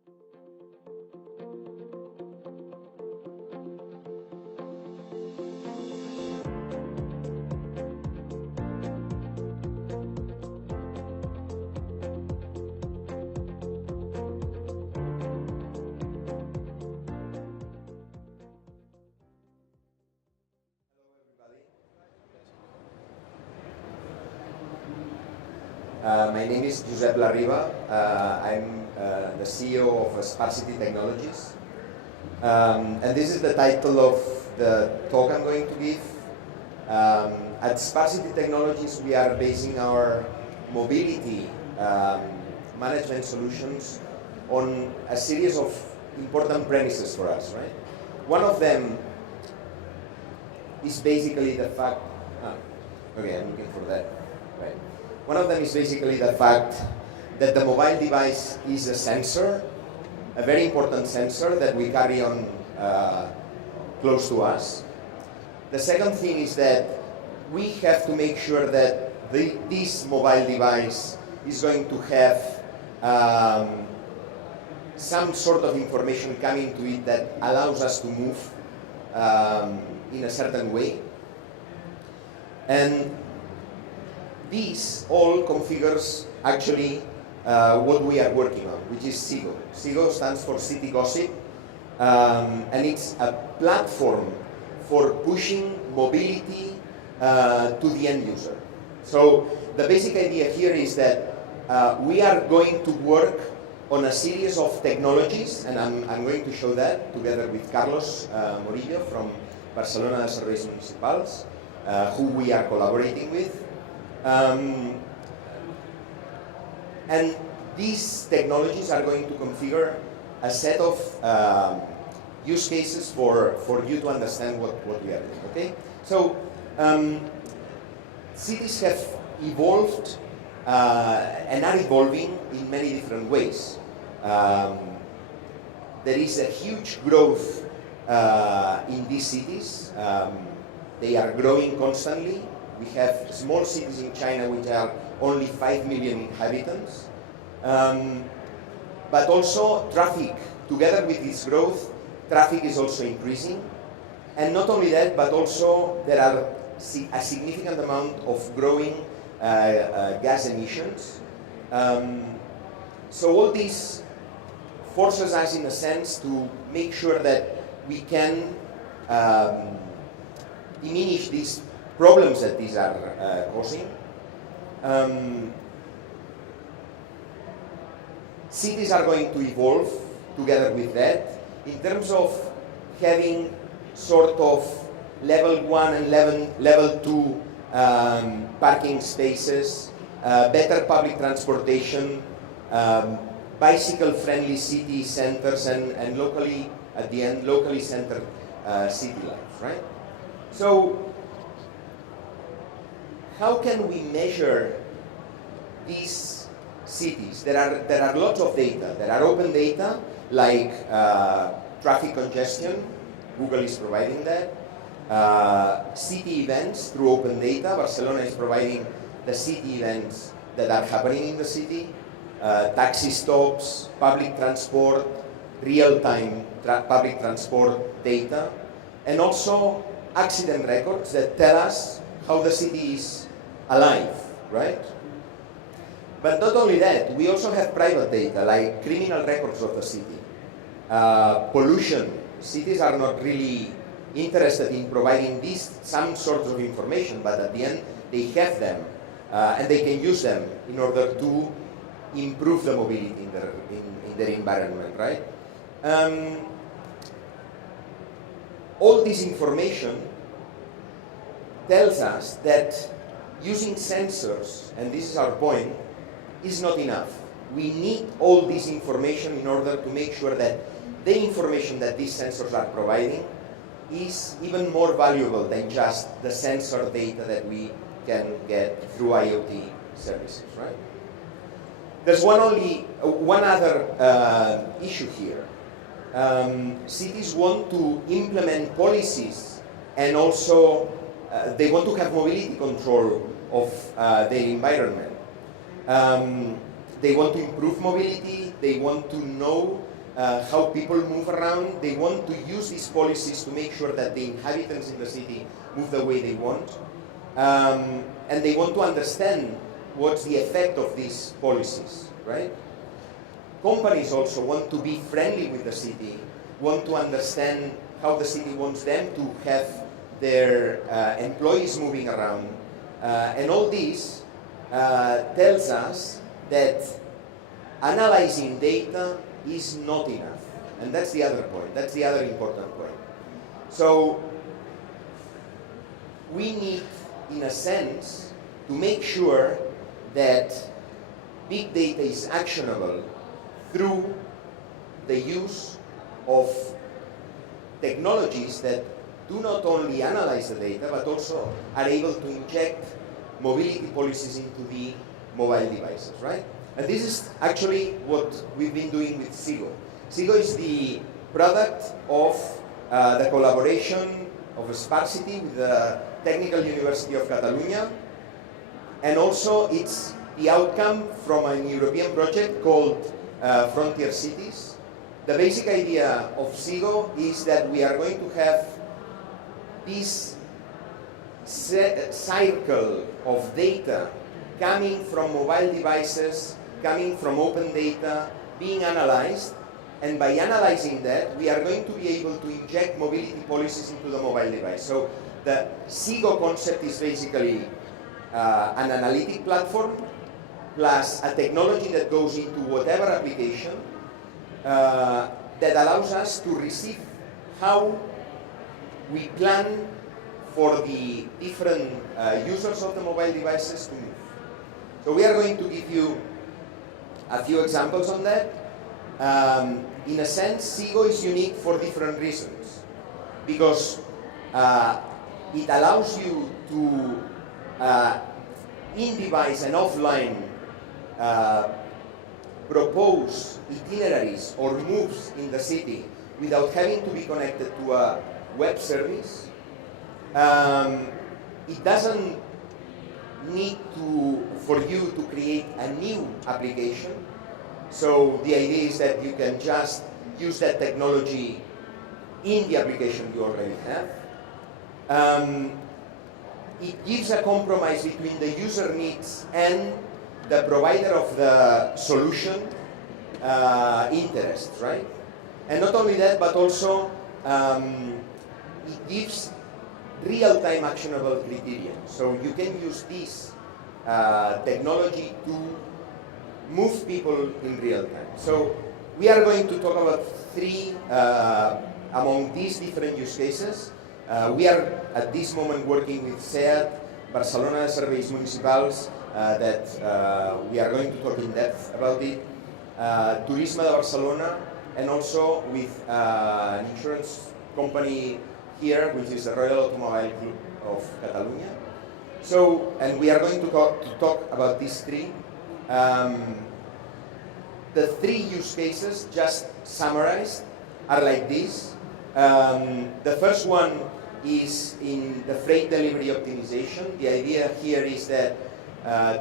My name is Josep Laribba. I'm the CEO of Sparsity Technologies. And this is the title of the talk I'm going to give. At Sparsity Technologies, we are basing our mobility management solutions on a series of important premises for us, right? One of them is basically the fact, okay, I'm looking for that, right? One of them is basically the fact that the mobile device is a sensor, a very important sensor that we carry on close to us. The second thing is that we have to make sure that this mobile device is going to have some sort of information coming to it that allows us to move in a certain way. And this all configures actually what we are working on, which is CIGO. CIGO stands for City Gossip, and it's a platform for pushing mobility to the end user. So the basic idea here is that we are going to work on a series of technologies, and I'm going to show that together with Carlos Morillo from Barcelona Serveis Municipals, who we are collaborating with. And these technologies are going to configure a set of use cases for you to understand what we are doing, okay? So, cities have evolved and are evolving in many different ways. There is a huge growth in these cities. They are growing constantly. We have small cities in China which are only 5 million inhabitants. But also traffic, together with this growth, traffic is also increasing. And not only that, but also there are a significant amount of growing gas emissions. So all this forces us, in a sense, to make sure that we can diminish these problems that these are causing. Cities are going to evolve together with that in terms of having sort of level 1 and level 2 parking spaces, better public transportation, bicycle-friendly city centers, and locally, at the end, locally centered city life, right? So, how can we measure these cities? There are lots of data. There are open data, like traffic congestion. Google is providing that. City events through open data. Barcelona is providing the city events that are happening in the city. Taxi stops, public transport, real-time public transport data, and also accident records that tell us how the city is alive, right? But not only that, we also have private data, like criminal records of the city. Pollution. Cities are not really interested in providing some sort of information, but at the end, they have them, and they can use them in order to improve the mobility in their environment, right? All this information tells us that using sensors, and this is our point, is not enough. We need all this information in order to make sure that the information that these sensors are providing is even more valuable than just the sensor data that we can get through IoT services, right? There's one other issue here. Cities want to implement policies, and also they want to have mobility control of their environment. They want to improve mobility. They want to know how people move around. They want to use these policies to make sure that the inhabitants in the city move the way they want. And they want to understand what's the effect of these policies, right? Companies also want to be friendly with the city, want to understand how the city wants them to have their employees moving around. And all this tells us that analyzing data is not enough. And that's the other point. That's the other important point. So we need, in a sense, to make sure that big data is actionable through the use of technologies that do not only analyze the data, but also are able to inject mobility policies into the mobile devices, right? And this is actually what we've been doing with SIGO. SIGO is the product of the collaboration of Sparsity with the Technical University of Catalonia, and also it's the outcome from a European project called Frontier Cities. The basic idea of SIGO is that we are going to have this cycle of data coming from mobile devices, coming from open data, being analyzed, and by analyzing that, we are going to be able to inject mobility policies into the mobile device. So the SIGO concept is basically an analytic platform plus a technology that goes into whatever application that allows us to receive how we plan for the different users of the mobile devices to move. So we are going to give you a few examples on that. In a sense, SIGO is unique for different reasons, because it allows you to in-device and offline propose itineraries or moves in the city without having to be connected to a web service. It doesn't need for you to create a new application. So the idea is that you can just use that technology in the application you already have. It gives a compromise between the user needs and the provider of the solution interest, right? And not only that, but also it gives real-time actionable criteria. So you can use this technology to move people in real time. So we are going to talk about three among these different use cases. We are at this moment working with SEAT, Barcelona Serveis Municipals, that we are going to talk in depth about it, Turisme de Barcelona, and also with an insurance company here, which is the Royal Automobile Club of Catalonia. So, and we are going to talk about these three. The three use cases, just summarized, are like this. The first one is in the freight delivery optimization. The idea here is that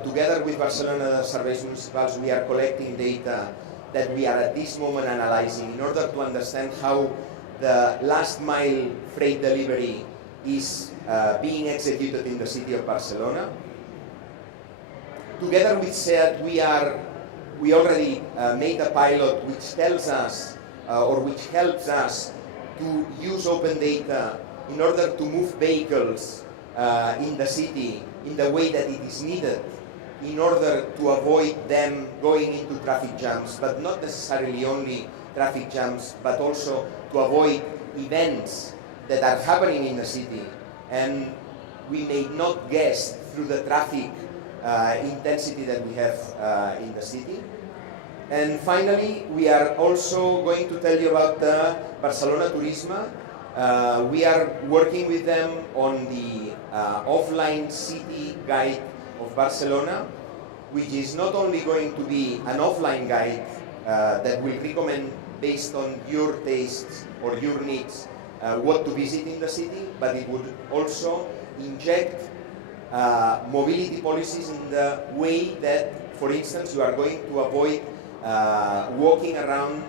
together with Barcelona Serveis Municipals, we are collecting data that we are at this moment analyzing in order to understand how the last mile freight delivery is being executed in the city of Barcelona. Together with SEAT, we already made a pilot which tells us, or which helps us to use open data in order to move vehicles in the city in the way that it is needed, in order to avoid them going into traffic jams, but not necessarily only traffic jams, but also to avoid events that are happening in the city and we may not guess through the traffic intensity that we have in the city. And finally, we are also going to tell you about the Barcelona Turisme. We are working with them on the offline city guide of Barcelona, which is not only going to be an offline guide that will recommend based on your tastes or your needs what to visit in the city, but it would also inject mobility policies in the way that, for instance, you are going to avoid walking around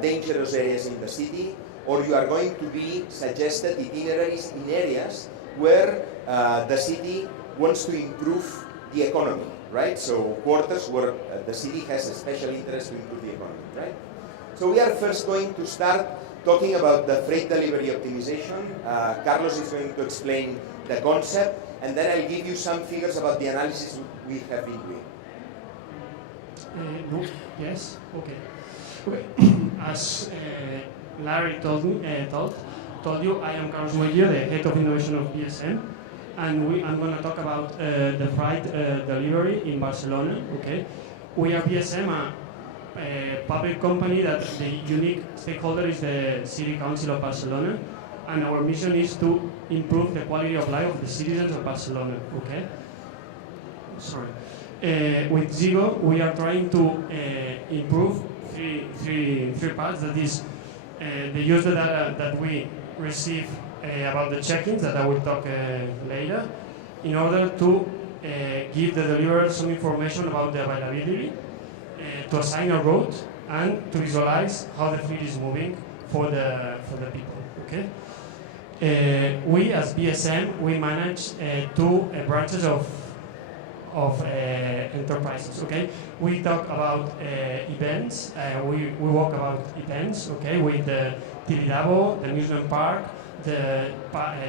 dangerous areas in the city, or you are going to be suggested itineraries in areas where the city wants to improve the economy, right? So quarters where the city has a special interest to improve the economy, right? So we are first going to start talking about the freight delivery optimization. Carlos is going to explain the concept, and then I'll give you some figures about the analysis we have been doing. No, yes, okay. As Larry told you, I am Carlos Muello, the head of innovation of BSM, and I'm going to talk about the freight delivery in Barcelona. Okay, we are BSM, a public company that the unique stakeholder is the City Council of Barcelona, and our mission is to improve the quality of life of the citizens of Barcelona. Okay, sorry. With Zigo, we are trying to improve three parts. That is, the user data that we receive about the check-ins, that I will talk later, in order to give the deliverer some information about the availability, to assign a route, and to visualize how the fleet is moving for the people. Okay. We as BSM, we manage two branches of enterprises. Okay, we talk about events. We walk about events. Okay, with the Tibidabo, the amusement park, the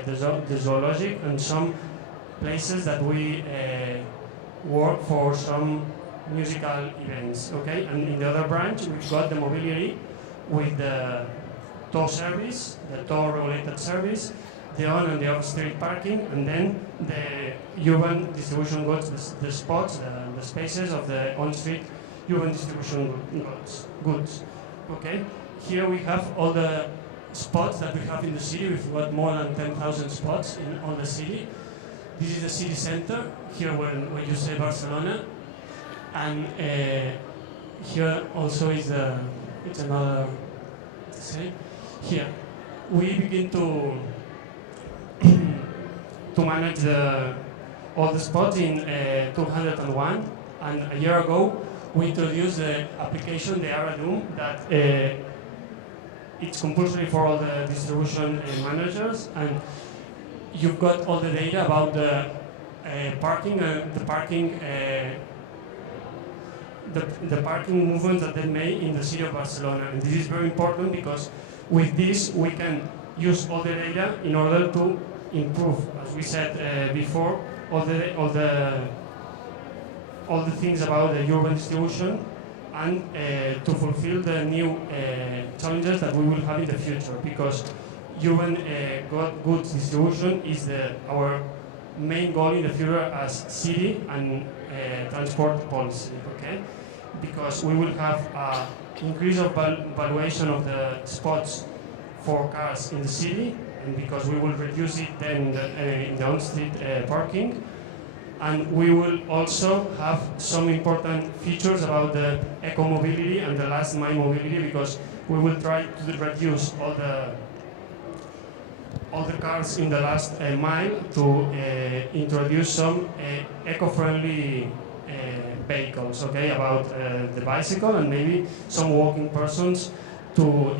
zoologic, and some places that we work for some musical events. Okay, and in the other branch we've got the mobility with the tow service, the tow related service, the on and the off street parking, and then the urban distribution goods, the spots, the spaces of the on street urban distribution goods. Okay, here we have all the spots that we have in the city. We've got more than 10,000 spots in all the city. This is the city center, here when you say Barcelona, and here also is it's another, say, here we begin to manage all the spots in 201, and a year ago we introduced the application, the Aradum, that it's compulsory for all the distribution managers, and you've got all the data about the parking the parking movements that they made in the city of Barcelona. And this is very important because with this we can use all the data in order to improve, as we said before, all the things about the urban distribution, and to fulfill the new challenges that we will have in the future, because urban goods distribution is our main goal in the future as city and transport policy. Okay, because we will have an increase of valuation of the spots for cars in the city, and because we will reduce it then in the on-street parking, and we will also have some important features about the eco-mobility and the last mile mobility, because we will try to reduce all the cars in the last mile to introduce some eco-friendly vehicles. Okay, about the bicycle and maybe some walking persons to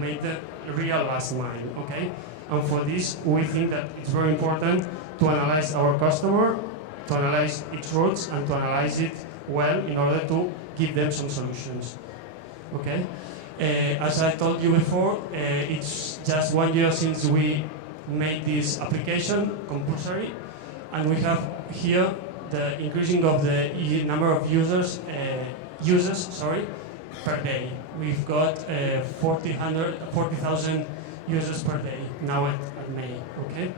make the real last mile. Okay, and for this we think that it's very important to analyze our customer, to analyze its routes, and to analyze it well in order to give them some solutions. Okay, as I told you before, it's just 1 year since we made this application compulsory, and we have here the increasing of the number of users per day. We've got 40,000 users per day now at May. Okay.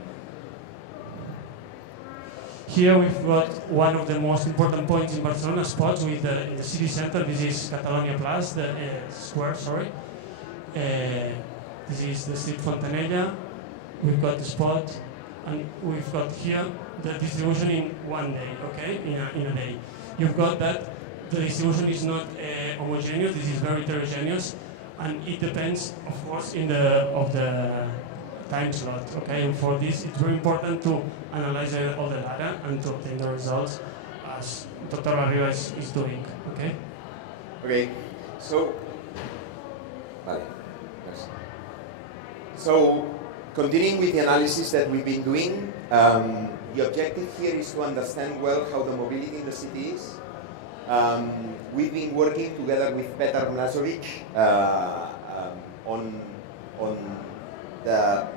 Here we've got one of the most important points in Barcelona, spots with in the city center. This is Catalonia Plus, the square. Sorry. This is the street Fontanella. We've got the spot, and we've got here the distribution in 1 day. Okay, in a day. You've got that the distribution is not homogeneous. This is very heterogeneous, and it depends, of course, of the time slot. Okay, and for this it's very important to analyze all the data and to obtain the results, as Dr. Laribba is doing. Okay. Okay, so Vale. Yes. So, continuing with the analysis that we've been doing, the objective here is to understand well how the mobility in the city is. We've been working together with Petar Mlazovic on the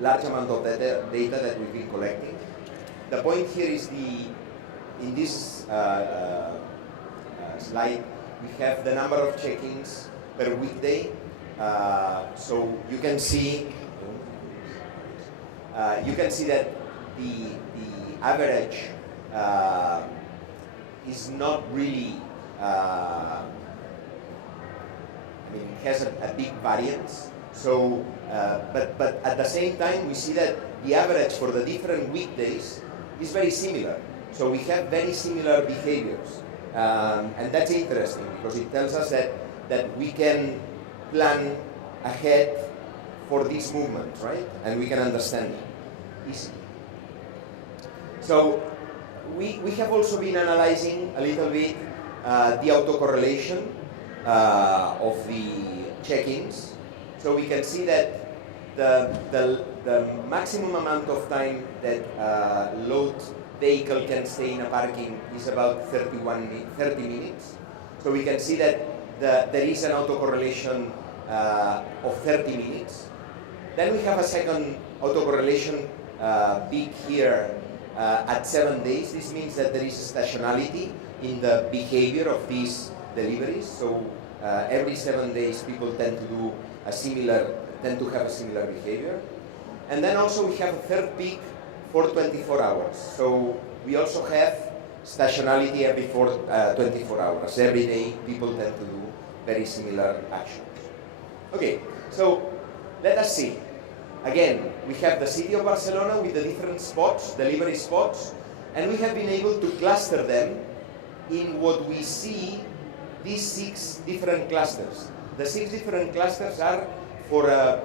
large amount of data that we've been collecting. The point here is in this slide, we have the number of check-ins per weekday. So you can see that the average is not really, it has a big variance. So, but at the same time, we see that the average for the different weekdays is very similar. So we have very similar behaviors. And that's interesting because it tells us that we can plan ahead for these movements, right? And we can understand them easily. So we have also been analyzing a little bit the autocorrelation of the check-ins. So we can see that the maximum amount of time that load vehicle can stay in a parking is about 30 minutes. So we can see that there is an autocorrelation of 30 minutes. Then we have a second autocorrelation peak here at 7 days. This means that there is stationality in the behavior of these deliveries. So every 7 days, people tend to have a similar behavior. And then also we have a third peak for 24 hours. So we also have stationality every 24 hours. Every day, people tend to do very similar actions. Okay, so let us see. Again, we have the city of Barcelona with the different spots, delivery spots, and we have been able to cluster them in what we see these 6 different clusters. The 6 different clusters are for a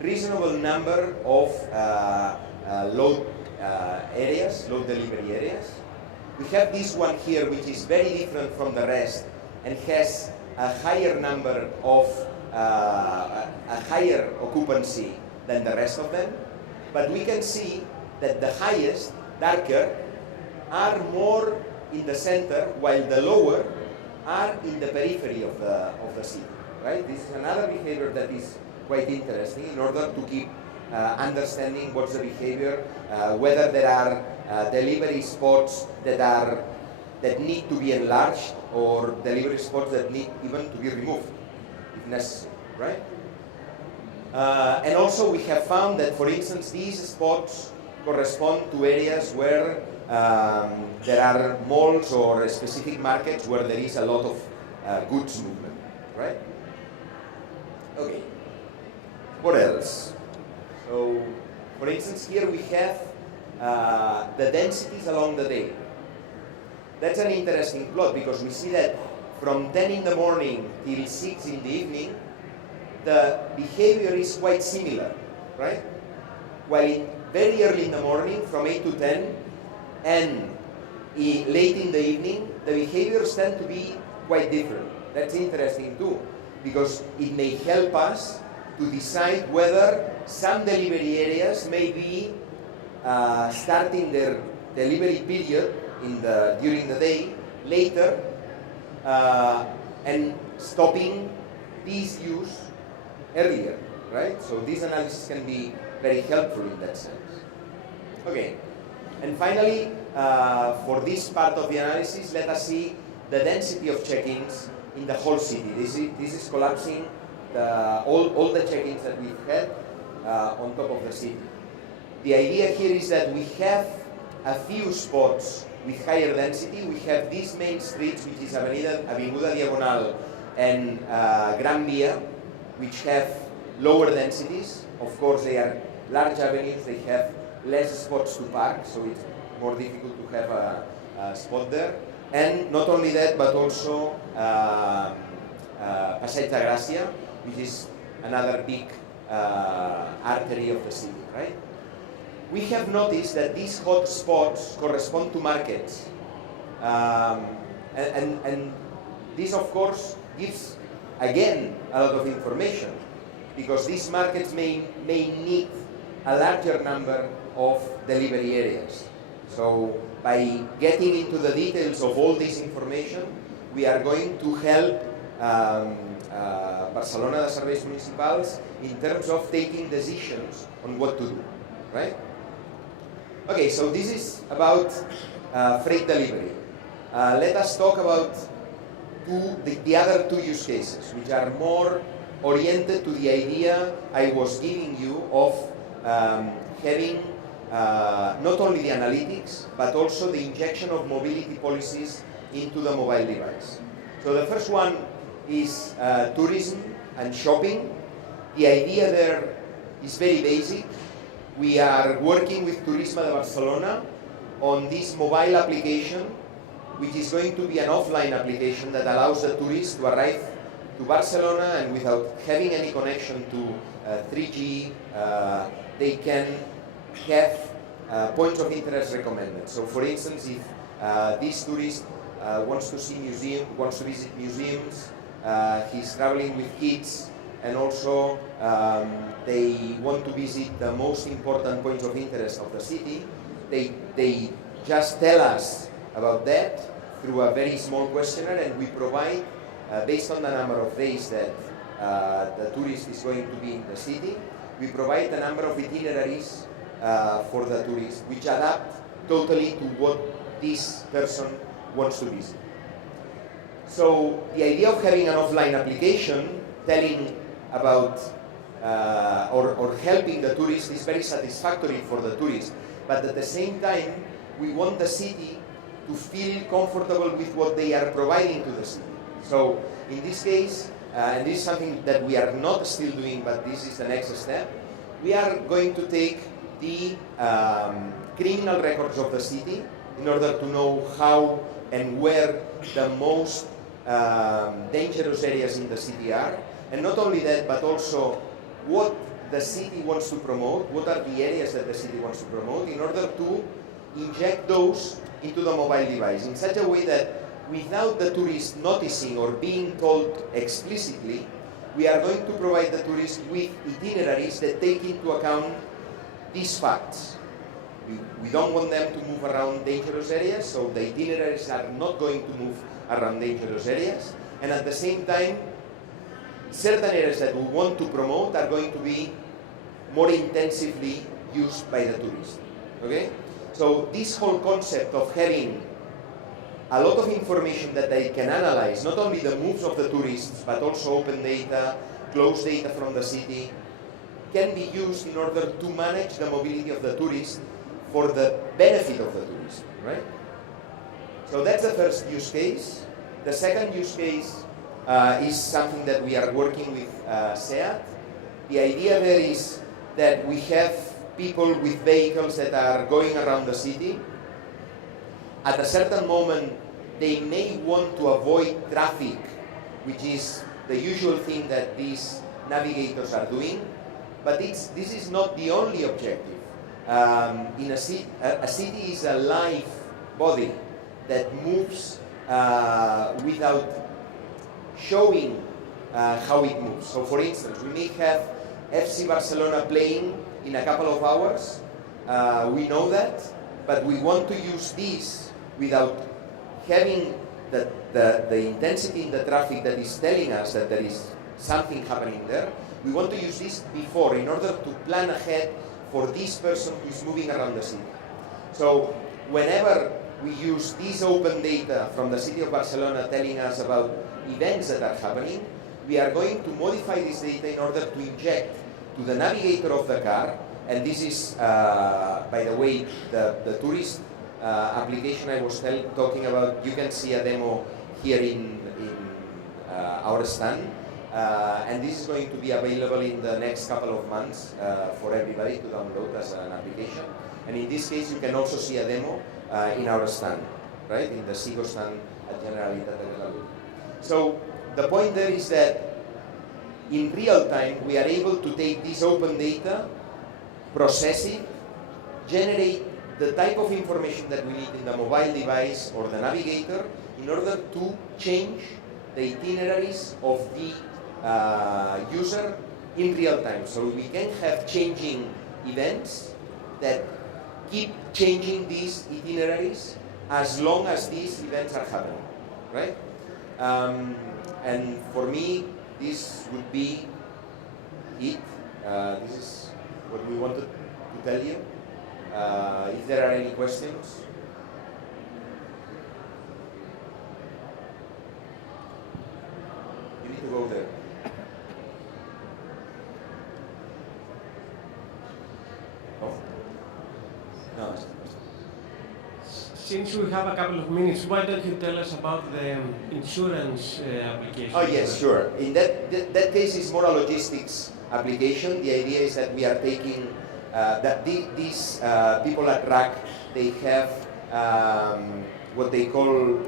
reasonable number of load delivery areas. We have this one here, which is very different from the rest and has a higher number of, a higher occupancy than the rest of them. But we can see that the highest, darker, are more in the center, while the lower are in the periphery of the city. Right? This is another behavior that is quite interesting in order to keep understanding what's the behavior, whether there are delivery spots that need to be enlarged or delivery spots that need even to be removed if necessary, right? And also we have found that, for instance, these spots correspond to areas where there are malls or specific markets where there is a lot of goods movement, right? Okay, what else? So, for instance, here we have the densities along the day. That's an interesting plot because we see that from 10 in the morning till 6 in the evening, the behavior is quite similar, right? While very early in the morning, from 8 to 10, and late in the evening, the behaviors tend to be quite different. That's interesting too, because it may help us to decide whether some delivery areas may be starting their delivery period during the day later and stopping these use earlier, right? So this analysis can be very helpful in that sense. Okay, and finally, for this part of the analysis, let us see the density of check-ins in the whole city. This is collapsing all the check-ins that we've had on top of the city. The idea here is that we have a few spots with higher density. We have these main streets, which is Avinguda Diagonal and Gran Via, which have lower densities. Of course, they are large avenues, they have less spots to park, so it's more difficult to have a spot there. And not only that, but also Passeig de Gràcia, which is another big artery of the city, right? We have noticed that these hot spots correspond to markets. And this, of course, gives again, a lot of information, because these markets may need a larger number of delivery areas. So by getting into the details of all this information, we are going to help Barcelona de Serveis Municipals in terms of taking decisions on what to do, right? Okay, so this is about freight delivery. Let us talk about the other two use cases, which are more oriented to the idea I was giving you of having not only the analytics, but also the injection of mobility policies into the mobile device. So the first one is tourism and shopping. The idea there is very basic. We are working with Turisme de Barcelona on this mobile application, which is going to be an offline application that allows the tourists to arrive to Barcelona, and without having any connection to 3G, they can have points of interest recommended. So for instance, if this tourist wants to visit museums, he's traveling with kids, and also they want to visit the most important points of interest of the city, they just tell us about that through a very small questionnaire, and we provide, based on the number of days that the tourist is going to be in the city, we provide a number of itineraries for the tourist, which adapt totally to what this person wants to visit. So the idea of having an offline application telling about or helping the tourist is very satisfactory for the tourist, but at the same time we want the city to feel comfortable with what they are providing to the city. So in this case, and this is something that we are not still doing, but this is the next step, we are going to take the criminal records of the city in order to know how and where the most dangerous areas in the city are. And not only that, but also what the city wants to promote, what are the areas that the city wants to promote, in order to inject those into the mobile device in such a way that without the tourist noticing or being told explicitly, we are going to provide the tourist with itineraries that take into account these facts. We don't want them to move around dangerous areas, so the itineraries are not going to move around dangerous areas. And at the same time, certain areas that we want to promote are going to be more intensively used by the tourist. Okay? So this whole concept of having a lot of information that they can analyze, not only the moves of the tourists, but also open data, closed data from the city, can be used in order to manage the mobility of the tourist for the benefit of the tourist, right? So that's the first use case. The second use case is something that we are working with SEAT. The idea there is that we have people with vehicles that are going around the city. At a certain moment, they may want to avoid traffic, which is the usual thing that these navigators are doing, but this is not the only objective. In a city is a live body that moves without showing how it moves. So for instance, we may have FC Barcelona playing in a couple of hours. We know that, but we want to use this without having the intensity in the traffic that is telling us that there is something happening there. We want to use this before in order to plan ahead for this person who is moving around the city. So whenever we use this open data from the city of Barcelona telling us about events that are happening, we are going to modify this data in order to inject to the navigator of the car, and this is, by the way, the tourist application I was talking about. You can see a demo here in our stand, and this is going to be available in the next couple of months for everybody to download as an application. And in this case, you can also see a demo in our stand, right, in the SIGO stand at Generalitat de Catalunya. So the point there is that in real time, we are able to take this open data, process it, generate the type of information that we need in the mobile device or the navigator in order to change the itineraries of the user in real time. So we can have changing events that keep changing these itineraries as long as these events are happening, right? And for me, this would be it. This is what we wanted to tell you. If there are any questions. You need to go there. Oh? No. Since we have a couple of minutes, why don't you tell us about the insurance application? Oh yes, sure. In that case, is more a logistics application. The idea is that we are taking that these people at RAC, they have what they call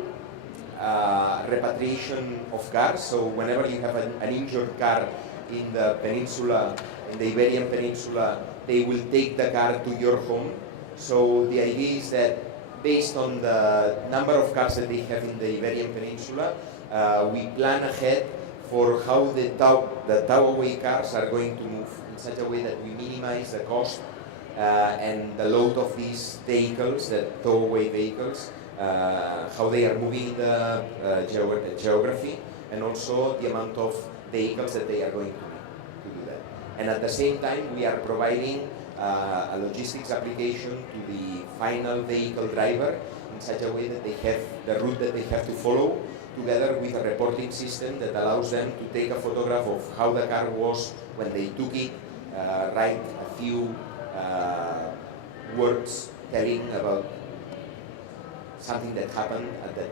repatriation of cars. So whenever you have an injured car in the peninsula, in the Iberian Peninsula, they will take the car to your home. So the idea is that based on the number of cars that they have in the Iberian Peninsula, we plan ahead for how the tow-away cars are going to move in such a way that we minimize the cost and the load of these vehicles, the tow-away vehicles, how they are moving in the geography, and also the amount of vehicles that they are going to do that. And at the same time, we are providing a logistics application to the final vehicle driver in such a way that they have the route that they have to follow, together with a reporting system that allows them to take a photograph of how the car was when they took it, write a few words telling about something that happened at that.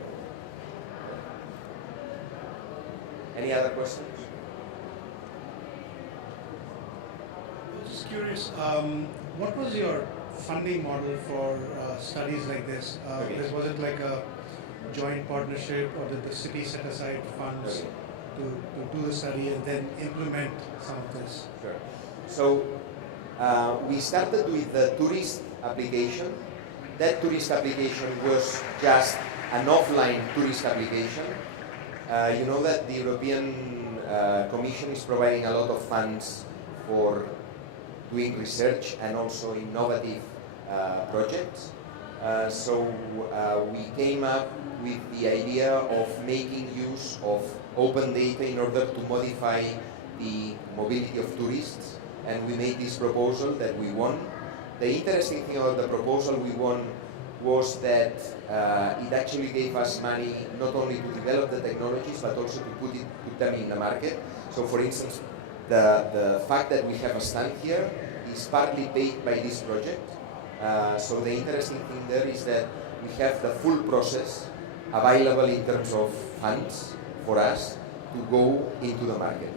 Any other questions? Just curious, what was your funding model for studies like this? Was it like a joint partnership, or did the city set aside funds to do the study and then implement some of this? Sure. So we started with the tourist application. That tourist application was just an offline tourist application. You know that the European Commission is providing a lot of funds for doing research and also innovative projects. So we came up with the idea of making use of open data in order to modify the mobility of tourists, and we made this proposal that we won. The interesting thing about the proposal we won was that it actually gave us money not only to develop the technologies but also to put them in the market. So for instance, the fact that we have a stand here is partly paid by this project. So the interesting thing there is that we have the full process available in terms of funds for us to go into the market.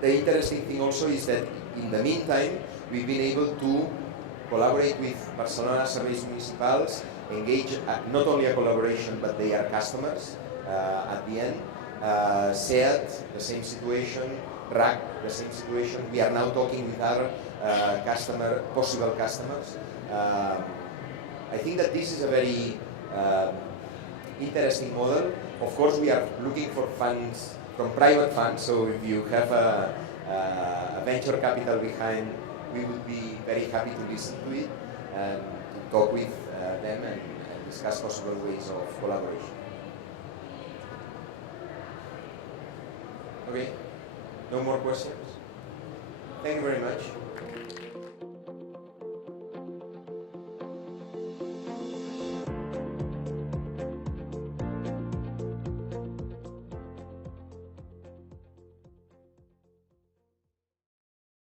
The interesting thing also is that in the meantime, we've been able to collaborate with Barcelona Serveis Municipals, engage not only a collaboration, but they are customers at the end. SEAT, the same situation. RAC, the same situation. We are now talking with our possible customers. I think that this is a very interesting model. Of course, we are looking for funds from private funds, so if you have a venture capital behind, we would be very happy to listen to it and to talk with them and discuss possible ways of collaboration. Okay, no more questions? Thank you very much.